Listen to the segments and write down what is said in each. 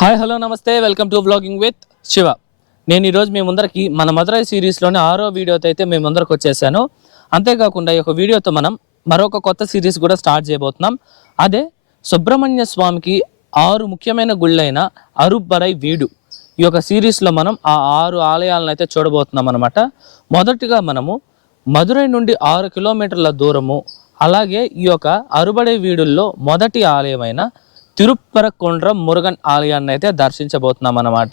Hi hello నమస్తే welcome to vlogging with Shiva. నేను ఈరోజు మీ ముందరికి మన మదురై సిరీస్లోని 6వ వీడియోతో అయితే మేము ముందరకు వచ్చేసాను. అంతేకాకుండా ఈ యొక్క వీడియోతో మనం మరొక కొత్త సిరీస్ కూడా స్టార్ట్ చేయబోతున్నాం. అదే సుబ్రహ్మణ్య స్వామికి 6 ముఖ్యమైన గుళ్ళైన అరుబ్బరై వీడు. ఈ యొక్క సిరీస్లో మనం ఆ 6 ఆలయాలను అయితే చూడబోతున్నాం అనమాట. మొదటిగా మనము మదురై నుండి 6 కిలోమీటర్ల దూరము, అలాగే ఈ యొక్క అరుబడై వీడుల్లో మొదటి ఆలయమైన తిరుప్పరకుండ్రం మురుగన్ ఆలయాన్ని అయితే దర్శించబోతున్నాం అన్నమాట.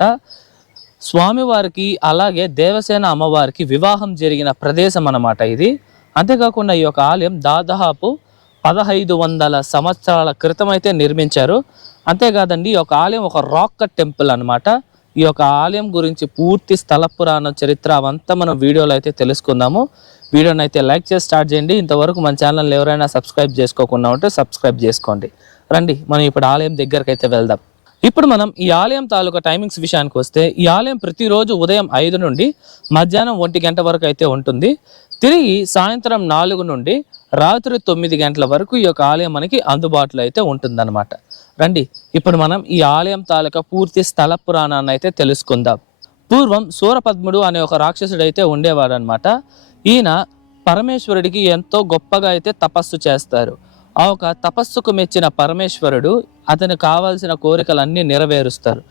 స్వామివారికి అలాగే దేవసేన అమ్మవారికి వివాహం జరిగిన ప్రదేశం అన్నమాట ఇది. అంతేకాకుండా ఈ యొక్క ఆలయం దాదాపు 1500 సంవత్సరాల క్రితం అయితే నిర్మించారు. అంతేకాదండి, ఈ యొక్క ఆలయం ఒక రాక్ కట్ టెంపుల్ అనమాట. ఈ యొక్క ఆలయం గురించి పూర్తి స్థల పురాణ చరిత్ర అవంతా మనం వీడియోలో అయితే తెలుసుకుందాము. వీడియోని అయితే లైక్ చేసి స్టార్ట్ చేయండి. ఇంతవరకు మన ఛానల్ ఎవరైనా సబ్స్క్రైబ్ చేసుకోకుండా ఉంటే సబ్స్క్రైబ్ చేసుకోండి. రండి మనం ఇప్పుడు ఆలయం దగ్గరకు అయితే వెళ్దాం. ఇప్పుడు మనం ఈ ఆలయం తాలూకా టైమింగ్స్ విషయానికి వస్తే, ఈ ఆలయం ప్రతిరోజు ఉదయం 5 నుండి మధ్యాహ్నం 1 గంట వరకు అయితే ఉంటుంది. తిరిగి సాయంత్రం 4 నుండి రాత్రి 9 గంటల వరకు ఈ యొక్క ఆలయం మనకి అందుబాటులో అయితే ఉంటుందన్నమాట. రండి ఇప్పుడు మనం ఈ ఆలయం తాలూకా పూర్తి స్థల పురాణాన్ని అయితే తెలుసుకుందాం. పూర్వం సూరపద్ముడు అనే ఒక రాక్షసుడు అయితే ఉండేవాడు అనమాట. ఈయన పరమేశ్వరుడికి ఎంతో గొప్పగా అయితే తపస్సు చేస్తారు. ఆ ఒక తపస్సుకు మెచ్చిన పరమేశ్వరుడు అతను కావాల్సిన కోరికలన్నీ నెరవేరుస్తారు.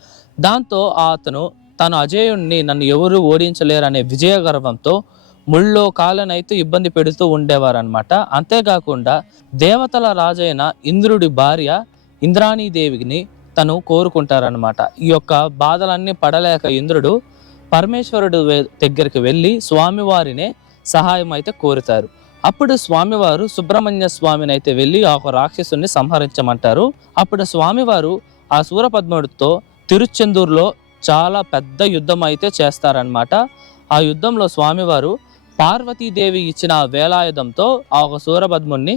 దాంతో అతను తను అజేయుణ్ణి నన్ను ఎవరు ఓడించలేరు అనే విజయ గర్వంతో ముళ్ళో కాలనైతే ఇబ్బంది పెడుతూ ఉండేవారనమాట. అంతేకాకుండా దేవతల రాజైన ఇంద్రుడి భార్య ఇంద్రాణీదేవిని తను కోరుకుంటారనమాట. ఈ యొక్క బాధలన్నీ పడలేక ఇంద్రుడు పరమేశ్వరుడు దగ్గరికి వెళ్ళి స్వామివారినే సహాయం అయితే కోరుతారు. అప్పుడు స్వామివారు సుబ్రహ్మణ్య స్వామిని అయితే వెళ్ళి ఆ ఒక రాక్షసుని సంహరించమంటారు. అప్పుడు స్వామివారు ఆ సూరపద్ముడితో తిరుచెందూరులో చాలా పెద్ద యుద్ధం అయితే చేస్తారనమాట. ఆ యుద్ధంలో స్వామివారు పార్వతీదేవి ఇచ్చిన వేలాయుధంతో ఆ ఒక సూరపద్ముడిని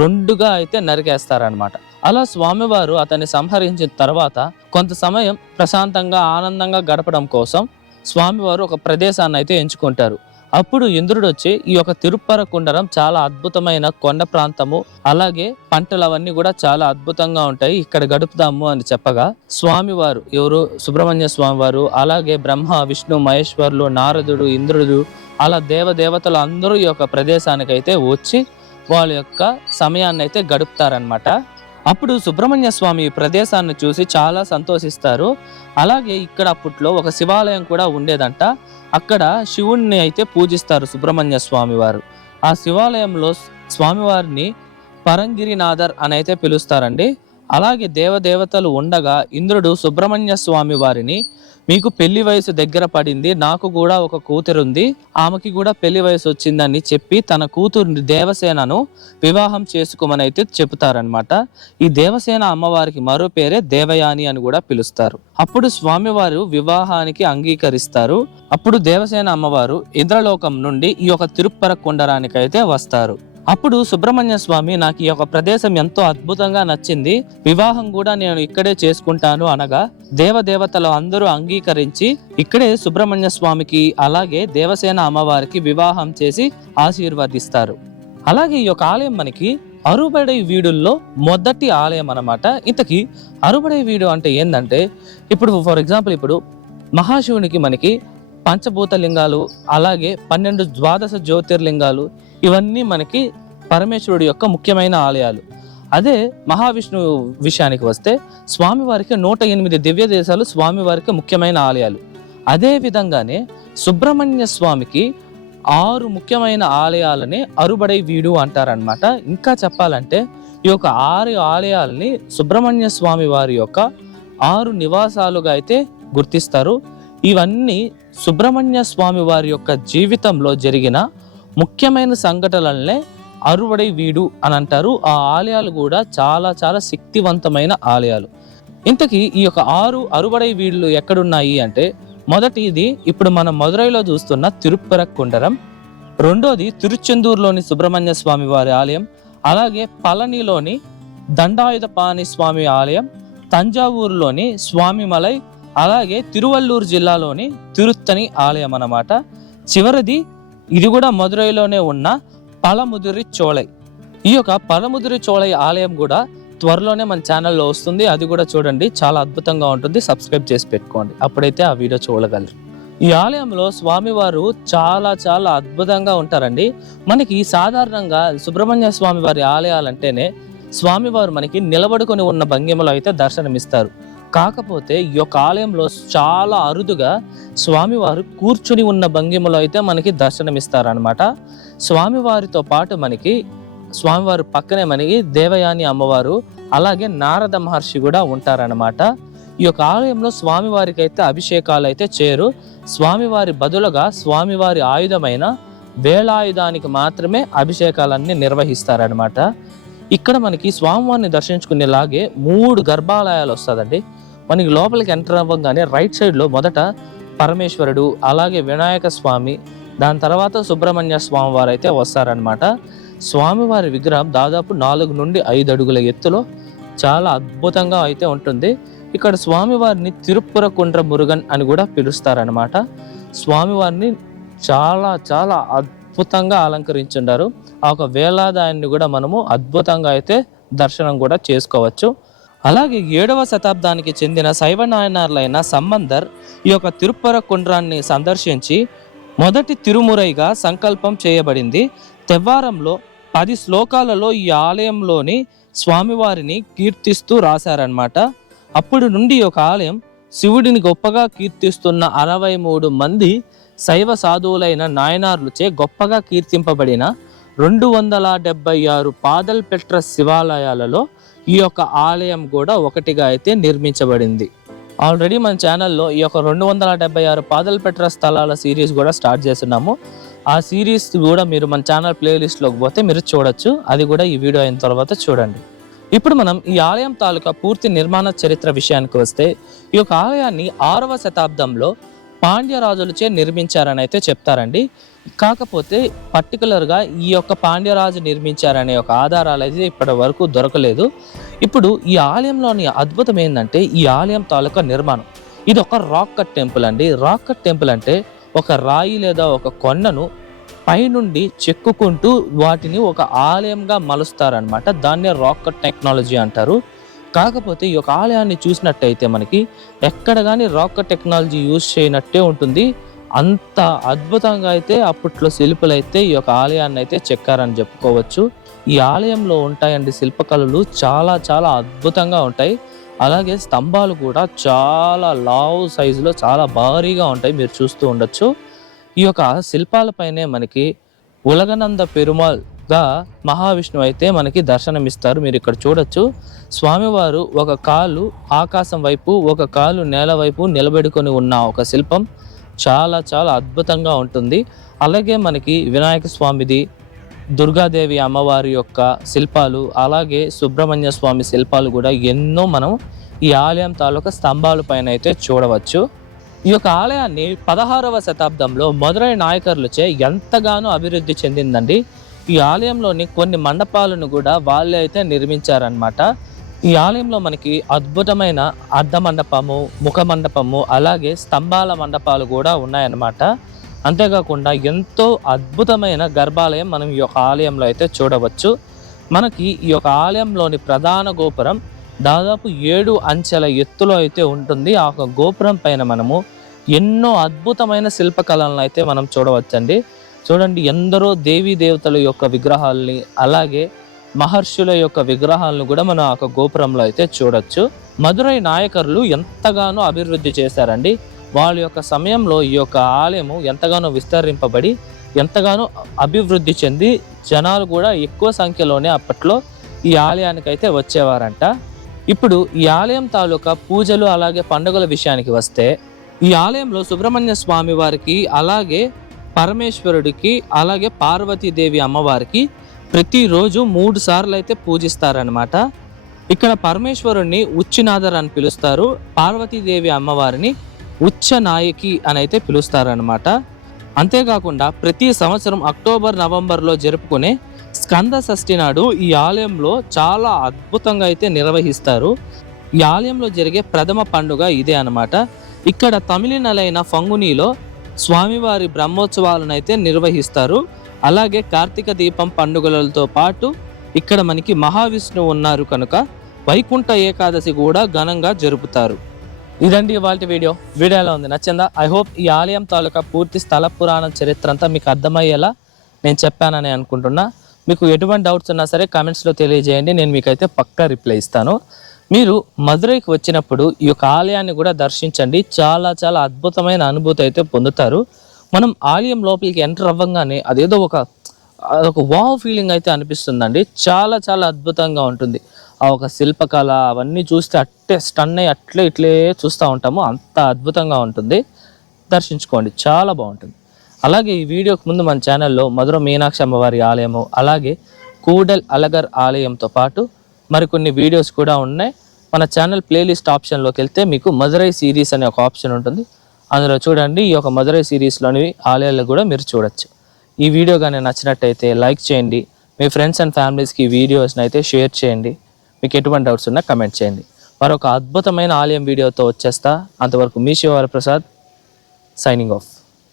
2గా అయితే నరికేస్తారనమాట. అలా స్వామివారు అతన్ని సంహరించిన తర్వాత కొంత సమయం ప్రశాంతంగా ఆనందంగా గడపడం కోసం స్వామివారు ఒక ప్రదేశాన్ని అయితే ఎంచుకుంటారు. అప్పుడు ఇంద్రుడు వచ్చి ఈ యొక్క తిరుప్పరకుండరం చాలా అద్భుతమైన కొండ ప్రాంతము, అలాగే పంటలు అవన్నీ కూడా చాలా అద్భుతంగా ఉంటాయి, ఇక్కడ గడుపుదాము అని చెప్పగా స్వామివారు ఎవరు సుబ్రహ్మణ్య స్వామివారు అలాగే బ్రహ్మ విష్ణు మహేశ్వరులు నారదుడు ఇంద్రుడు అలా దేవదేవతలు అందరూ ఈ యొక్క ప్రదేశానికి అయితే వచ్చి వాళ్ళ యొక్క సమయాన్ని అయితే గడుపుతారనమాట. అప్పుడు సుబ్రహ్మణ్య స్వామి ఈ ప్రదేశాన్ని చూసి చాలా సంతోషిస్తారు. అలాగే ఇక్కడ అప్పట్లో ఒక శివాలయం కూడా ఉండేదంట. అక్కడ శివుణ్ణి అయితే పూజిస్తారు సుబ్రహ్మణ్య స్వామి వారు. ఆ శివాలయంలో స్వామివారిని పరంగిరినాథర్ అని అయితే పిలుస్తారండి. అలాగే దేవదేవతలు ఉండగా ఇంద్రుడు సుబ్రహ్మణ్య స్వామి వారిని, మీకు పెళ్లి వయసు దగ్గర పడింది, నాకు కూడా ఒక కూతురుంది, ఆమెకి కూడా పెళ్లి వయసు వచ్చిందని చెప్పి తన కూతురు దేవసేనను వివాహం చేసుకోమని అయితే చెబుతారనమాట. ఈ దేవసేన అమ్మవారికి మరో పేరే దేవయాని అని కూడా పిలుస్తారు. అప్పుడు స్వామివారు వివాహానికి అంగీకరిస్తారు. అప్పుడు దేవసేన అమ్మవారు ఇంద్రలోకం నుండి ఈ యొక్క తిరుప్పరకుండరానికి అయితే వస్తారు. అప్పుడు సుబ్రహ్మణ్య స్వామి, నాకు ఈ యొక్క ప్రదేశం ఎంతో అద్భుతంగా నచ్చింది, వివాహం కూడా నేను ఇక్కడే చేసుకుంటాను అనగా దేవదేవతలు అందరూ అంగీకరించి ఇక్కడే సుబ్రహ్మణ్య స్వామికి అలాగే దేవసేన అమ్మవారికి వివాహం చేసి ఆశీర్వదిస్తారు. అలాగే ఈ యొక్క ఆలయం మనకి అరుబడై వీడుల్లో మొదటి ఆలయం అన్నమాట. ఇంతకీ అరుబడై వీడు అంటే ఏంటంటే, ఇప్పుడు ఫర్ ఎగ్జాంపుల్ ఇప్పుడు మహాశివునికి మనకి పంచభూత లింగాలు అలాగే 12 ద్వాదశ జ్యోతిర్లింగాలు ఇవన్నీ మనకి పరమేశ్వరుడి యొక్క ముఖ్యమైన ఆలయాలు. అదే మహావిష్ణు విషయానికి వస్తే స్వామివారికి 108 దివ్య దేశాలు స్వామివారికి ముఖ్యమైన ఆలయాలు. అదే విధంగానే సుబ్రహ్మణ్య స్వామికి 6 ముఖ్యమైన ఆలయాలని అరుబడై వీడు అంటారనమాట. ఇంకా చెప్పాలంటే ఈ యొక్క 6 ఆలయాలని సుబ్రహ్మణ్య స్వామి వారి యొక్క 6 నివాసాలుగా అయితే గుర్తిస్తారు. ఇవన్నీ సుబ్రహ్మణ్య స్వామి వారి యొక్క జీవితంలో జరిగిన ముఖ్యమైన సంఘటనలనే అరుబడై వీడు అని అంటారు. ఆ ఆలయాలు కూడా చాలా చాలా శక్తివంతమైన ఆలయాలు. ఇంతకీ ఈ యొక్క 6 అరుబడై వీడులు ఎక్కడున్నాయి అంటే, మొదటిది ఇప్పుడు మనం మదురైలో చూస్తున్న తిరుప్పరకుండరం, రెండోది తిరుచెందూరులోని సుబ్రహ్మణ్య స్వామి వారి ఆలయం, అలాగే పళనిలోని దండాయుధపాణి స్వామి ఆలయం, తంజావూరులోని స్వామిమలై, అలాగే తిరువల్లూరు జిల్లాలోని తిరుత్తని ఆలయం అన్నమాట. చివరిది ఇది కూడా మదురైలోనే ఉన్న పలముదిరి చోళై. ఈ యొక్క పలముదిరి చోళై ఆలయం కూడా త్వరలోనే మన ఛానల్లో వస్తుంది, అది కూడా చూడండి. చాలా అద్భుతంగా ఉంటుంది. సబ్స్క్రైబ్ చేసి పెట్టుకోండి, అప్పుడైతే ఆ వీడియో చూడగలరు. ఈ ఆలయంలో స్వామివారు చాలా చాలా అద్భుతంగా ఉంటారండి. మనకి సాధారణంగా సుబ్రహ్మణ్య స్వామి వారి ఆలయాలంటేనే స్వామివారు మనకి నిలబడుకొని ఉన్న భంగిమలో అయితే దర్శనమిస్తారు. కాకపోతే ఈ యొక్క ఆలయంలో చాలా అరుదుగా స్వామివారు కూర్చుని ఉన్న భంగిమలో అయితే మనకి దర్శనమిస్తారనమాట. స్వామివారితో పాటు మనకి స్వామివారి పక్కనే మనకి దేవయాని అమ్మవారు, అలాగే నారద మహర్షి కూడా ఉంటారనమాట. ఈ యొక్క ఆలయంలో స్వామివారికి అయితే అభిషేకాలు అయితే చేయరు. స్వామివారి బదులుగా స్వామివారి ఆయుధమైన వేలాయుధానికి మాత్రమే అభిషేకాలన్నీ నిర్వహిస్తారనమాట. ఇక్కడ మనకి స్వామివారిని దర్శించుకునేలాగే 3 గర్భాలయాలు వస్తుందండి. మనకి లోపలికి ఎంటర్ అవ్వగానే రైట్ సైడ్లో మొదట పరమేశ్వరుడు, అలాగే వినాయక స్వామి, దాని తర్వాత సుబ్రహ్మణ్య స్వామి వారు అయితే వస్తారనమాట. స్వామివారి విగ్రహం దాదాపు 4 నుండి 5 అడుగుల ఎత్తులో చాలా అద్భుతంగా అయితే ఉంటుంది. ఇక్కడ స్వామివారిని తిరుప్పురకుండ్ర మురుగన్ అని కూడా పిలుస్తారనమాట. స్వామివారిని చాలా చాలా అద్భుతంగా అలంకరించుండారు. ఆ ఒక వేలాదాయాన్ని కూడా మనము అద్భుతంగా అయితే దర్శనం కూడా చేసుకోవచ్చు. అలాగే 7వ శతాబ్దానికి చెందిన శైవ నాయనార్లైన సంబందర్ ఈ యొక్క తిరుప్పరకుండ్రాన్ని సందర్శించి మొదటి తిరుమురైగా సంకల్పం చేయబడింది. తెవ్వారంలో 10 శ్లోకాలలో ఈ ఆలయంలోని స్వామివారిని కీర్తిస్తూ రాశారనమాట. అప్పటి నుండి ఒక ఆలయం శివుడిని గొప్పగా కీర్తిస్తున్న 63 మంది శైవ సాధువులైన నాయనార్లుచే గొప్పగా కీర్తింపబడిన 276 పాదల్పెట్ర శివాలయాలలో ఈ యొక్క ఆలయం కూడా ఒకటిగా అయితే నిర్మించబడింది. ఆల్రెడీ మన ఛానల్లో ఈ యొక్క 276 పాదల్పెట్ర స్థలాల సిరీస్ కూడా స్టార్ట్ చేస్తున్నాము. ఆ సిరీస్ కూడా మీరు మన ఛానల్ ప్లేలిస్ట్లోకి పోతే మీరు చూడొచ్చు. అది కూడా ఈ వీడియో అయిన తర్వాత చూడండి. ఇప్పుడు మనం ఈ ఆలయం తాలూకా పూర్తి నిర్మాణ చరిత్ర విషయానికి వస్తే, ఈ యొక్క ఆలయాన్ని 6వ శతాబ్దంలో పాండ్యరాజులచే నిర్మించారని అయితే చెప్తారండి. కాకపోతే పర్టికులర్గా ఈ యొక్క పాండ్యరాజు నిర్మించారనే ఒక ఆధారాలు అయితే ఇప్పటి వరకు దొరకలేదు. ఇప్పుడు ఈ ఆలయంలోని అద్భుతం ఏంటంటే ఈ ఆలయం తాలూకా నిర్మాణం. ఇది ఒక రాక్ కట్ టెంపుల్ అండి. రాక్ కట్ టెంపుల్ అంటే ఒక రాయి లేదా ఒక కొండను పైనుండి చెక్కుకుంటూ వాటిని ఒక ఆలయంగా మలుస్తారనమాట. దాన్నే రాక్ కట్ టెక్నాలజీ అంటారు. కాకపోతే ఈ యొక్క ఆలయాన్ని చూసినట్టయితే మనకి ఎక్కడ కానీ రాక్ కట్ టెక్నాలజీ యూజ్ చేయనట్టే ఉంటుంది. అంత అద్భుతంగా అయితే అప్పట్లో శిల్పులు అయితే ఈ యొక్క ఆలయాన్ని అయితే చెక్కారని చెప్పుకోవచ్చు. ఈ ఆలయంలో ఉంటాయండి శిల్పకళలు చాలా చాలా అద్భుతంగా ఉంటాయి. అలాగే స్తంభాలు కూడా చాలా లావు సైజులో చాలా భారీగా ఉంటాయి, మీరు చూస్తూ ఉండొచ్చు. ఈ యొక్క శిల్పాలపైనే మనకి ఉలగనంద పెరుమాల్గా మహావిష్ణువు అయితే మనకి దర్శనమిస్తారు. మీరు ఇక్కడ చూడొచ్చు. స్వామివారు ఒక కాలు ఆకాశం వైపు, ఒక కాలు నేల వైపు నిలబెడుకొని ఉన్న ఒక శిల్పం చాలా చాలా అద్భుతంగా ఉంటుంది. అలాగే మనకి వినాయక స్వామిది, దుర్గాదేవి అమ్మవారి యొక్క శిల్పాలు, అలాగే సుబ్రహ్మణ్య స్వామి శిల్పాలు కూడా ఎన్నో మనం ఈ ఆలయం తాలూకా స్తంభాల పైన అయితే చూడవచ్చు. ఈ యొక్క ఆలయాన్ని 16వ శతాబ్దంలో మదురై నాయకర్లచే ఎంతగానో అభివృద్ధి చెందిందండి. ఈ ఆలయంలోని కొన్ని మండపాలను కూడా వాళ్ళే అయితే నిర్మించారనమాట. ఈ ఆలయంలో మనకి అద్భుతమైన అర్ధ మండపము, ముఖ మండపము, అలాగే స్తంభాల మండపాలు కూడా ఉన్నాయన్నమాట. అంతేకాకుండా ఎంతో అద్భుతమైన గర్భాలయం మనం ఈ యొక్క ఆలయంలో అయితే చూడవచ్చు. మనకి ఈ యొక్క ఆలయంలోని ప్రధాన గోపురం దాదాపు 7 అంచెల ఎత్తులో అయితే ఉంటుంది. ఆ యొక్క గోపురం పైన మనము ఎన్నో అద్భుతమైన శిల్పకళలను అయితే మనం చూడవచ్చండి. చూడండి, ఎందరో దేవీ దేవతల యొక్క విగ్రహాలని, అలాగే మహర్షుల యొక్క విగ్రహాలను కూడా మనం ఆ యొక్క గోపురంలో అయితే చూడొచ్చు. మదురై నాయకర్లు ఎంతగానో అభివృద్ధి చేశారండి. వాళ్ళ యొక్క సమయంలో ఈ యొక్క ఆలయము ఎంతగానో విస్తరింపబడి ఎంతగానో అభివృద్ధి చెంది జనాలు కూడా ఎక్కువ సంఖ్యలోనే అప్పట్లో ఈ ఆలయానికి అయితే వచ్చేవారంట. ఇప్పుడు ఈ ఆలయం తాలూకా పూజలు అలాగే పండుగల విషయానికి వస్తే, ఈ ఆలయంలో సుబ్రహ్మణ్య స్వామి వారికి, అలాగే పరమేశ్వరుడికి, అలాగే పార్వతీదేవి అమ్మవారికి ప్రతిరోజు 3 సార్లు అయితే పూజిస్తారనమాట. ఇక్కడ పరమేశ్వరుణ్ణి ఉచ్చినాథర్ అని పిలుస్తారు, పార్వతీదేవి అమ్మవారిని ఉచ్చనాయకి అని అయితే పిలుస్తారనమాట. అంతేకాకుండా ప్రతి సంవత్సరం అక్టోబర్, నవంబర్లో జరుపుకునే స్కంద షష్ఠి నాడు ఈ ఆలయంలో చాలా అద్భుతంగా అయితే నిర్వహిస్తారు. ఈ ఆలయంలో జరిగే ప్రథమ పండుగ ఇదే అన్నమాట. ఇక్కడ తమిళ నెలైన ఫంగునిలో స్వామివారి బ్రహ్మోత్సవాలను అయితే నిర్వహిస్తారు. అలాగే కార్తీక దీపం పండుగలతో పాటు ఇక్కడ మనకి మహావిష్ణువు ఉన్నారు కనుక వైకుంఠ ఏకాదశి కూడా ఘనంగా జరుపుతారు. ఇదండి ఇవాళ వీడియో ఎలా ఉంది, నచ్చిందా? ఐ హోప్ ఈ ఆలయం తాలూకా పూర్తి స్థల పురాణ చరిత్ర అంతా మీకు అర్థమయ్యేలా నేను చెప్పానని అనుకుంటున్నా. మీకు ఎటువంటి డౌట్స్ ఉన్నా సరే కామెంట్స్లో తెలియజేయండి, నేను మీకైతే పక్కా రిప్లై ఇస్తాను. మీరు మదురైకి వచ్చినప్పుడు ఈ యొక్క ఆలయాన్ని కూడా దర్శించండి. చాలా చాలా అద్భుతమైన అనుభూతి అయితే పొందుతారు. మనం ఆలయం లోపలికి ఎంటర్ అవ్వగానే అదేదో అదొక వావ్ ఫీలింగ్ అయితే అనిపిస్తుందండి. చాలా చాలా అద్భుతంగా ఉంటుంది. ఆ ఒక శిల్పకళ అవన్నీ చూస్తే అట్టే స్టన్ అయ్యి ఇట్లే చూస్తూ ఉంటాము. అంత అద్భుతంగా ఉంటుంది. దర్శించుకోండి, చాలా బాగుంటుంది. అలాగే ఈ వీడియోకి ముందు మన ఛానల్లో మధుర మీనాక్షి అమ్మవారి ఆలయము, అలాగే కూడల్ అలగర్ ఆలయంతో పాటు మరికొన్ని వీడియోస్ కూడా ఉన్నాయి. మన ఛానల్ ప్లేలిస్ట్ ఆప్షన్లోకి వెళ్తే మీకు మదురై సిరీస్ అనే ఒక ఆప్షన్ ఉంటుంది. అందులో చూడండి, ఈ యొక్క మదురై సిరీస్లోని ఆలయాలు కూడా మీరు చూడొచ్చు. ఈ వీడియో కానీ నచ్చినట్టయితే లైక్ చేయండి. మీ ఫ్రెండ్స్ అండ్ ఫ్యామిలీస్కి ఈ వీడియోస్ని అయితే షేర్ చేయండి. మీకు ఎటువంటి డౌట్స్ ఉన్నా కమెంట్ చేయండి. మరొక అద్భుతమైన ఆలయం వీడియోతో వచ్చేస్తా. అంతవరకు మీ శివవరప్రసాద్ సైనింగ్ ఆఫ్.